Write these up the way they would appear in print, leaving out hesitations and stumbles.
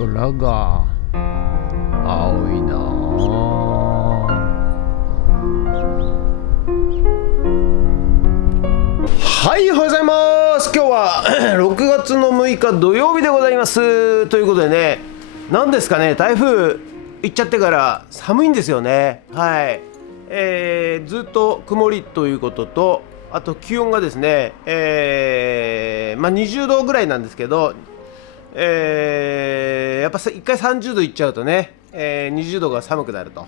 空が青いなはい、おはようございます。今日は6月の6日土曜日でございますということでね、何ですかね、台風行っちゃってから寒いんですよね。はい、ずっと曇りということと、あと気温がですね、20度ぐらいなんですけど、やっぱ一回30度いっちゃうとね、20度が寒くなると。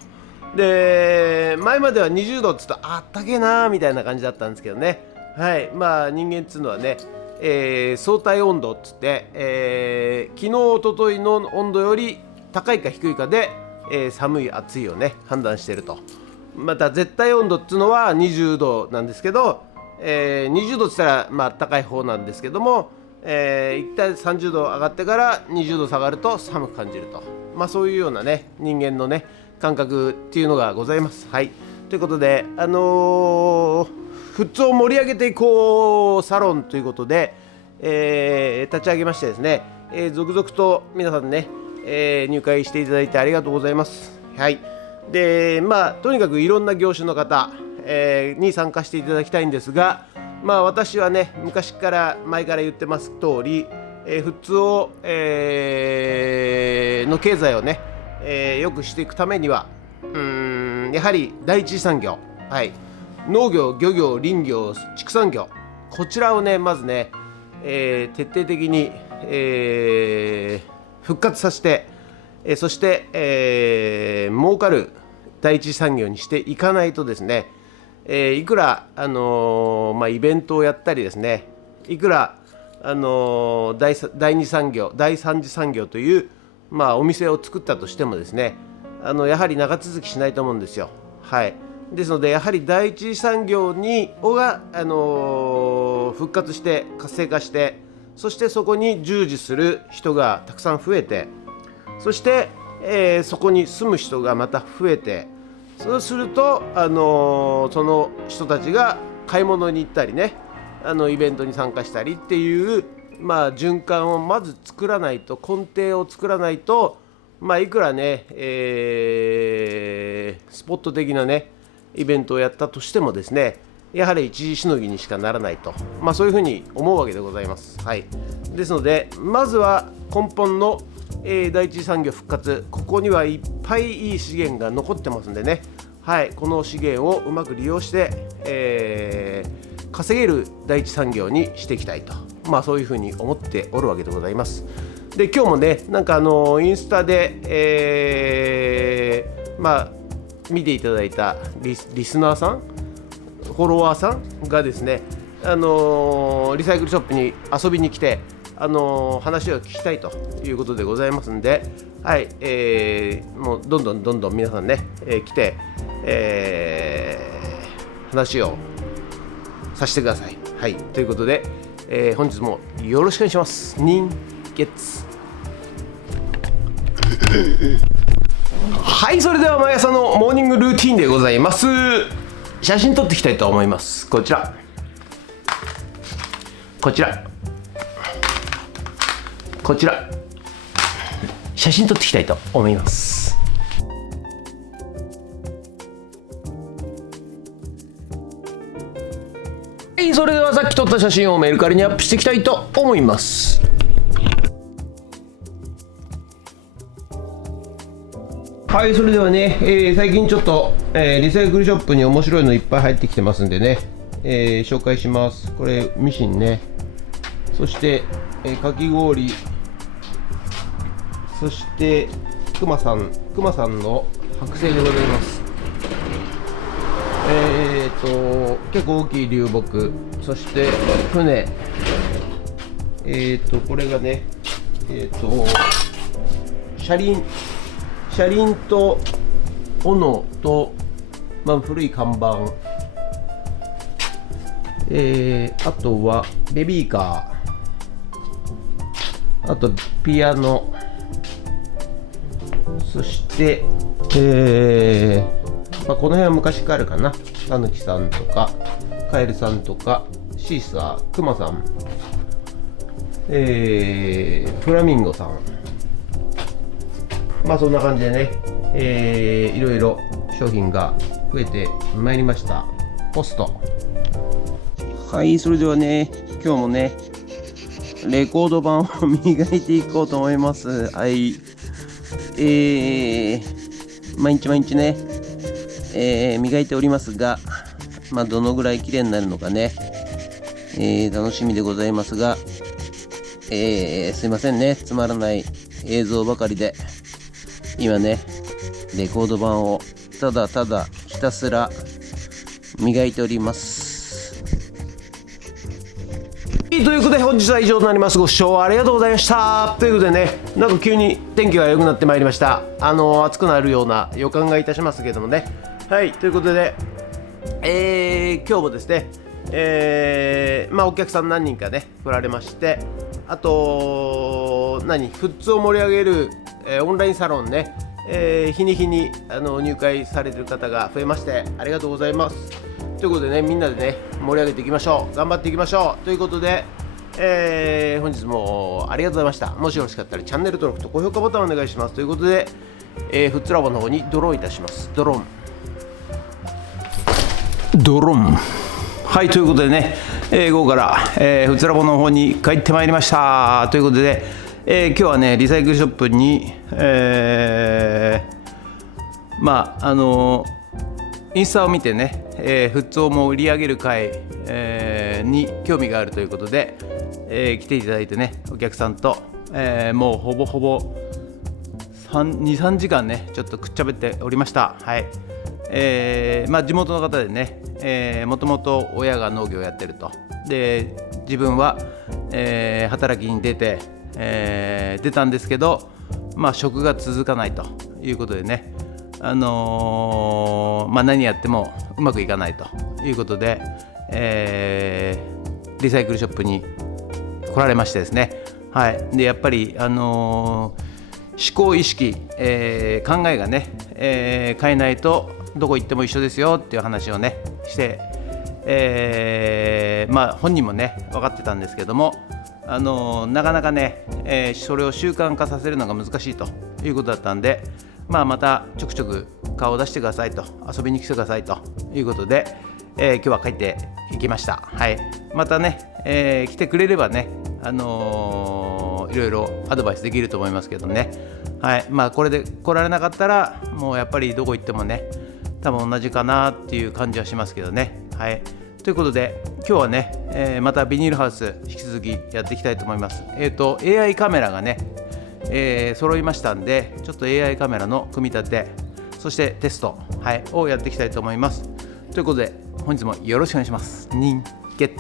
で、前までは20度っつうとあったけえなみたいな感じだったんですけどね。はい、人間っつうのはね、相対温度っつって、昨日一昨日の温度より高いか低いかで、寒い暑いをね判断していると。また絶対温度っつうのは20度なんですけど、20度っつったら高い方なんですけども、一旦30度上がってから20度下がると寒く感じると、そういうようなね人間のね感覚っていうのがございます。はい、ということで、フッツを盛り上げていこうサロンということで、立ち上げましてですね、続々と皆さんね、入会していただいてありがとうございます。はい、でとにかくいろんな業種の方、に参加していただきたいんですが、私はね昔から前から言ってます通り、普通を、の経済をね、良くしていくためにはやはり第一次産業、はい、農業、漁業、林業、畜産業、こちらをねまずね、徹底的に、復活させて、そして、儲かる第一次産業にしていかないとですね、いくら、イベントをやったりですね、いくら、第二産業、第三次産業という、お店を作ったとしてもですね、やはり長続きしないと思うんですよ。はい、ですのでやはり第一次産業が、復活して活性化して、そしてそこに従事する人がたくさん増えて、そして、そこに住む人がまた増えて、そうすると、その人たちが買い物に行ったりね、イベントに参加したりっていう、循環をまず作らないと、根底を作らないと、いくらね、スポット的なねイベントをやったとしてもですね、やはり一時しのぎにしかならないと、そういうふうに思うわけでございます。はい、ですのでまずは根本の、第一次産業復活、ここにはいっぱいいい資源が残ってますんでね、はい、この資源をうまく利用して、稼げる第一産業にしていきたいと、そういうふうに思っておるわけでございます。で、今日もねインスタで、見ていただいたリスナーさん、フォロワーさんがですね、リサイクルショップに遊びに来て、話を聞きたいということでございますんで、はい、もうどんどん皆さんね、来て、話をさせてください。はい、ということで、本日もよろしくお願いします。人月はい、それでは毎朝のモーニングルーティンでございます。写真撮っていきたいと思います。こちら写真撮っていきたいと思います。はい、それではさっき撮った写真をメルカリにアップしていきたいと思います。はい、それではね、最近ちょっと、リサイクルショップに面白いのいっぱい入ってきてますんでね、紹介します。これミシンね、そして、かき氷、そしてくまさんの剥製でございます。結構大きい流木、そして船、これがね、車輪と斧と、古い看板、あとはベビーカー、あとピアノ、そして、この辺は昔からあるかな。たぬきさんとかカエルさんとかシーサー、クマさん、フラミンゴさん、まあそんな感じでね、いろいろ商品が増えてまいりました。ポスト。はい、それではね、今日もね、レコード盤を磨いていこうと思います。はい。毎日毎日ね、磨いておりますが、まあどのぐらい綺麗になるのかね、楽しみでございますが、すいませんね、つまらない映像ばかりで、今ね、レコード盤をただただひたすら磨いております。ということで本日は以上となります。ご視聴ありがとうございました。ということでね、なんか急に天気が良くなってまいりました。暑くなるような予感がいたしますけれどもね。はい、ということで、今日もですね、まあお客さん何人かね来られまして、あと富津を盛り上げる、オンラインサロンね、日に日に入会されてる方が増えましてありがとうございます。ということでね、みんなでね盛り上げていきましょう。頑張っていきましょうということで、本日もありがとうございました。もしよろしかったらチャンネル登録と高評価ボタンをお願いしますということで、富津ラボの方にドローンいたします。ドローンはい、ということでね、午後から、富津ラボの方に帰ってまいりましたということで、今日はねリサイクルショップに、まあインスタを見てね、富津をも売り上げる会、に興味があるということで、来ていただいてね、お客さんと、もうほぼほぼ2、3時間ねちょっとくっちゃべっておりました。はい。まあ地元の方でね、もともと親が農業をやってると。で自分は、働きに出て、出たんですけど、まあ職が続かないということでね、まあ何やってもうまくいかないということで、リサイクルショップに来られましてですね。はい。でやっぱり思考意識、考えがね、変えないとどこ行っても一緒ですよっていう話をねして、まあ本人もね分かってたんですけども、なかなかね、それを習慣化させるのが難しいということだったんで、まあまたちょくちょく顔を出してくださいと、遊びに来てくださいということで、今日は帰っていきました。はい。またね、来てくれればね、いろいろアドバイスできると思いますけどね。はい。まあこれで来られなかったらもうやっぱりどこ行ってもね多分同じかなっていう感じはしますけどね。はい。ということで今日はね、またビニールハウス引き続きやっていきたいと思います。AI カメラがね、揃いましたんで、ちょっと AI カメラの組み立て、そしてテスト、はい、をやっていきたいと思います。ということで本日もよろしくお願いします。人月。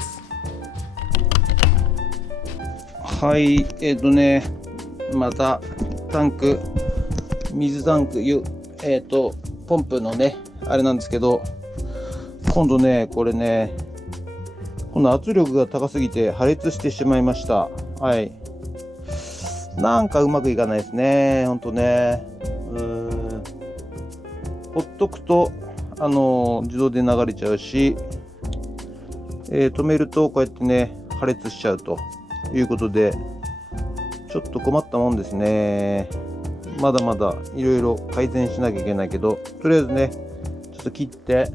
はい、またタンク、水タンク、ポンプのねあれなんですけど、今度ねこれね、今度圧力が高すぎて破裂してしまいました。はい。なんかうまくいかないですね、ほんとね。ほっとくと自動で流れちゃうし、止めるとこうやってね破裂しちゃうということで、ちょっと困ったもんですね。まだまだいろいろ改善しなきゃいけないけど、とりあえずねちょっと切って、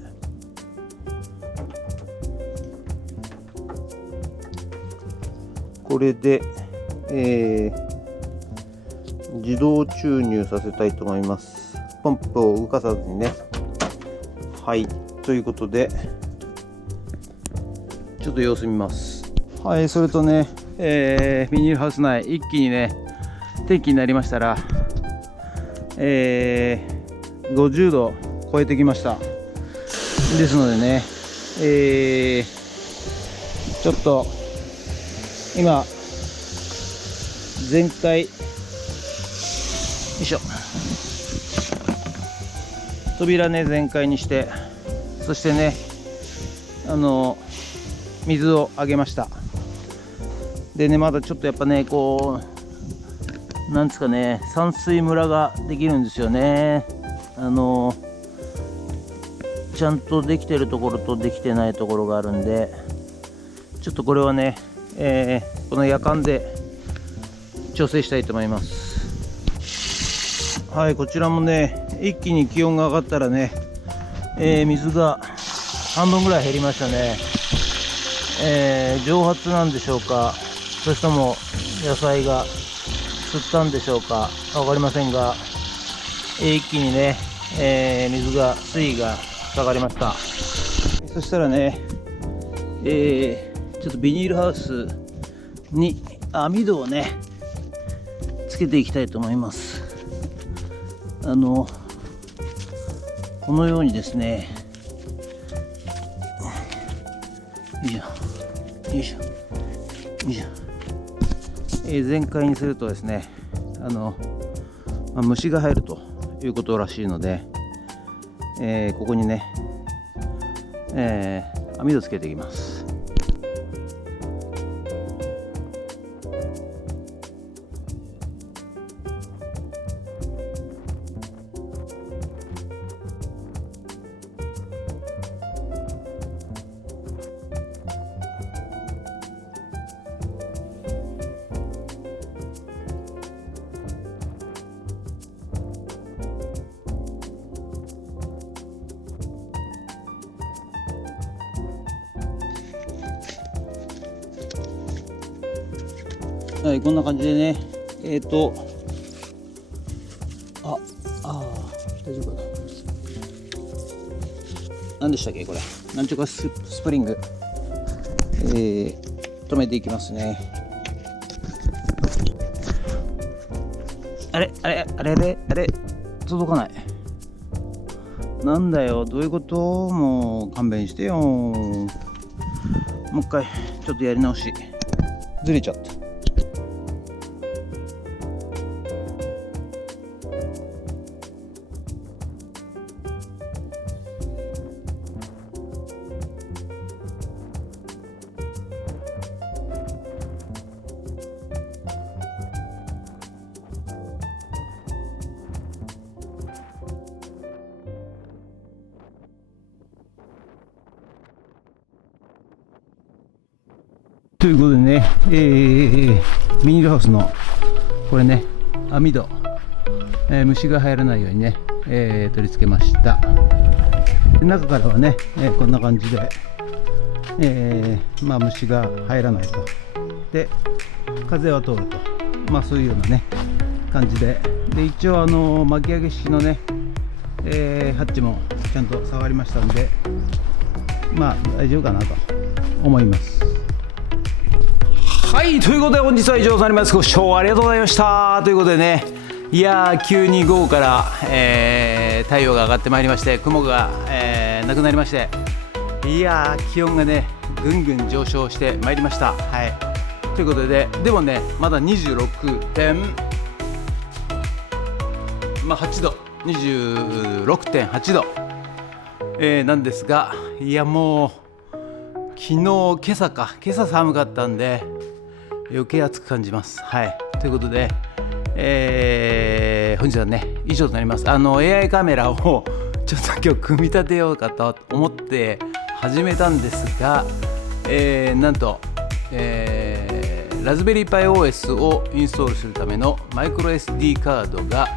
これで、自動注入させたいと思います。ポンプを動かさずにね。はい、ということでちょっと様子見ます。はい、それとね、ビニールハウス内一気にね天気になりましたら、50度超えてきました。ですのでね、ちょっと今全開、よいしょ、扉ね全開にして、そしてね水をあげました。でね、まだちょっとやっぱねこうなんですかね、散水ムラができるんですよね。ちゃんとできてるところとできてないところがあるんで、ちょっとこれはね、この夜間で調整したいと思います。はい、こちらもね、一気に気温が上がったらね、水が半分ぐらい減りましたね。蒸発なんでしょうか、それとも野菜が吸ったんでしょうか、分かりませんが、一気にね、水位が下がりました。そしたらね、ちょっとビニールハウスに網戸をねつけていきたいと思います。このようにですね、よいしょよいしょよいしょ、全開にするとですね、虫が入るということらしいので、ここにね、網戸つけていきます。はい、こんな感じでね、大丈夫かな。何でしたっけこれ、なんちゅうかスプリング、止めていきますね。あれ届かない。なんだよ、どういうこと、もう勘弁してよ。もう一回ちょっとやり直し、ずれちゃった。ということでね、ビニールハウスのこれね、網戸、虫が入らないようにね、取り付けました。で中からはね、こんな感じで、虫が入らないと、で風は通ると、そういうようなね感じで、一応巻き上げ式のね、ハッチもちゃんと下がりましたんで、大丈夫かなと思います。はい、ということで本日は以上となります。ご視聴ありがとうございました。ということでね、いやー、急に午後から、太陽が上がってまいりまして、雲が、なくなりまして、いやー、気温がねぐんぐん上昇してまいりました。はい、ということで、でもねまだ 26.8 度 26.8 度、なんですが、いやもう今朝寒かったんで余計暑く感じます。はい、ということで、本日はね以上となります。AI カメラをちょっと今日組み立てようかと思って始めたんですが、なんと、ラズベリーパイ OS をインストールするためのマイクロ SD カードが、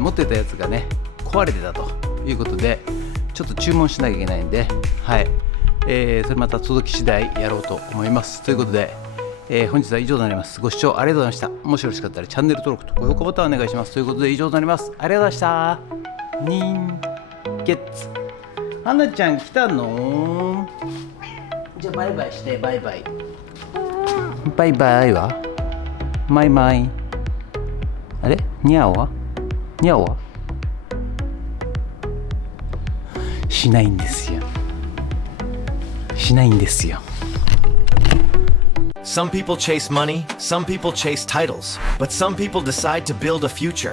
持ってたやつがね壊れてたということで、ちょっと注文しなきゃいけないんで、はい、それまた届き次第やろうと思います。ということで、本日は以上となります。ご視聴ありがとうございました。もしよろしかったらチャンネル登録と高評価ボタンお願いします。ということで以上となります。ありがとうございました。人月はなちゃん来たの？じゃあバイバイして、バイバイ。バイバイはマイマイ。あれニャオはしないんですよ。Some people chase money, some people chase titles, but some people decide to build a future.